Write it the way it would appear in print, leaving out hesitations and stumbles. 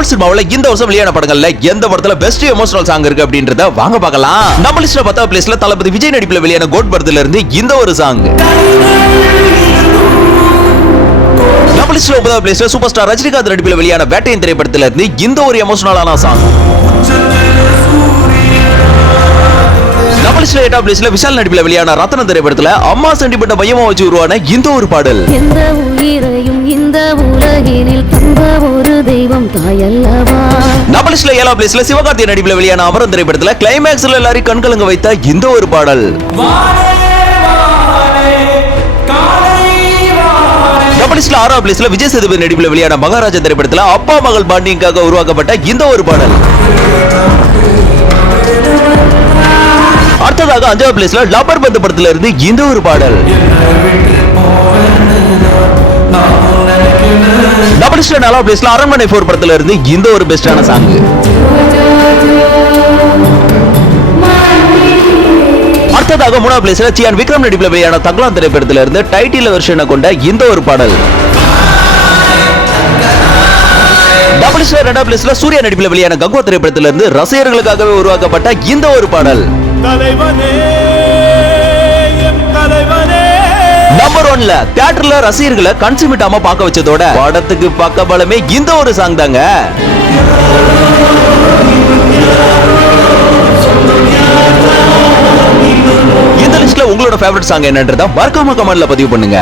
தமிழ் சினிமாவுல இந்த வருஷம் வெளியான படங்கள்ல எந்த படத்துல பெஸ்ட் எமோஷனல் சாங் இருக்கு அப்படின்றத வாங்க பார்க்கலாம். நம்ம லிஸ்ட்ல 10th பிளேஸ்ல தளபதி விஜய் நடிப்புல வெளியான கோட் படத்துல இருந்து இந்த ஒரு சாங். நம்ம லிஸ்ட்ல 9th பிளேஸ்ல சூப்பர் ஸ்டார் ரஜினிகாந்த் நடிப்புல வெளியான வேட்டையின் திரைப்படத்துல இருந்து இந்த ஒரு எமோஷனலான சாங். நம்ம லிஸ்ட்ல 8th பிளேஸ்ல விஷால் நடிப்புல வெளியான ரத்ன திரைப்படத்துல அம்மா சென்டிமெண்ட் மையமா வச்சு உருவான இந்த ஒரு பாடல். எந்த உயிரையும் இந்த உலகினில் தந்த ஒரு தெய்வம் தாயல்லவா. நம்ம லிஸ்ட்ல 7th பிளேஸ்ல சிவகார்த்திகேயன் நடிப்புல வெளியான அமரன் திரைப்படத்துல கிளைமேக்ஸ்ல எல்லாரும் கண்கலங்க வைத்த இந்த ஒரு பாடல். நம்ம லிஸ்ட்ல 6th பிளேஸ்ல விஜய் சேதுபதி நடிப்புல வெளியான மகாராஜா திரைப்படத்துல அப்பா மகள் பாண்டிங்காக உருவாக்கப்பட்ட இந்த ஒரு பாடல். அடுத்ததாக 5th பிளேஸ்ல லப்பர் பந்து படத்துல இருந்து இந்த ஒரு பாடல். நம்ம லிஸ்ட்ல 4th பிளேஸ்ல அரண்மனை 4 படத்துல இருந்து இந்த ஒரு பெஸ்டான சாங். அடுத்ததாக 3th பிளேஸ்ல சியான் விக்ரம் நடிப்புல வெளியான தங்கலான் திரைப்படத்துல இருந்து டைட்டில் வெர்ஷனை கொண்ட இந்த ஒரு பாடல். நம்ம லிஸ்ட்ல 2th பிளேஸ்ல சூர்யா நடிப்புல வெளியான கங்கோ திரைப்படத்துல இருந்து ரசிகர்களுக்காகவே உருவாக்கப்பட்ட இந்த ஒரு பாடல். நம்பர் 1ல தியேட்டர்ல ரசிகர்களை கன்சிமிட்டாம பார்க்க வச்சதோட படத்துக்கு பக்கபலமே இந்த ஒரு சாங் தாங்க. இந்த லிஸ்ட்ல உங்களோட ஃபேவரட் சாங் என்னன்றத மறக்காம கமெண்ட்ல பதிவு பண்ணுங்க.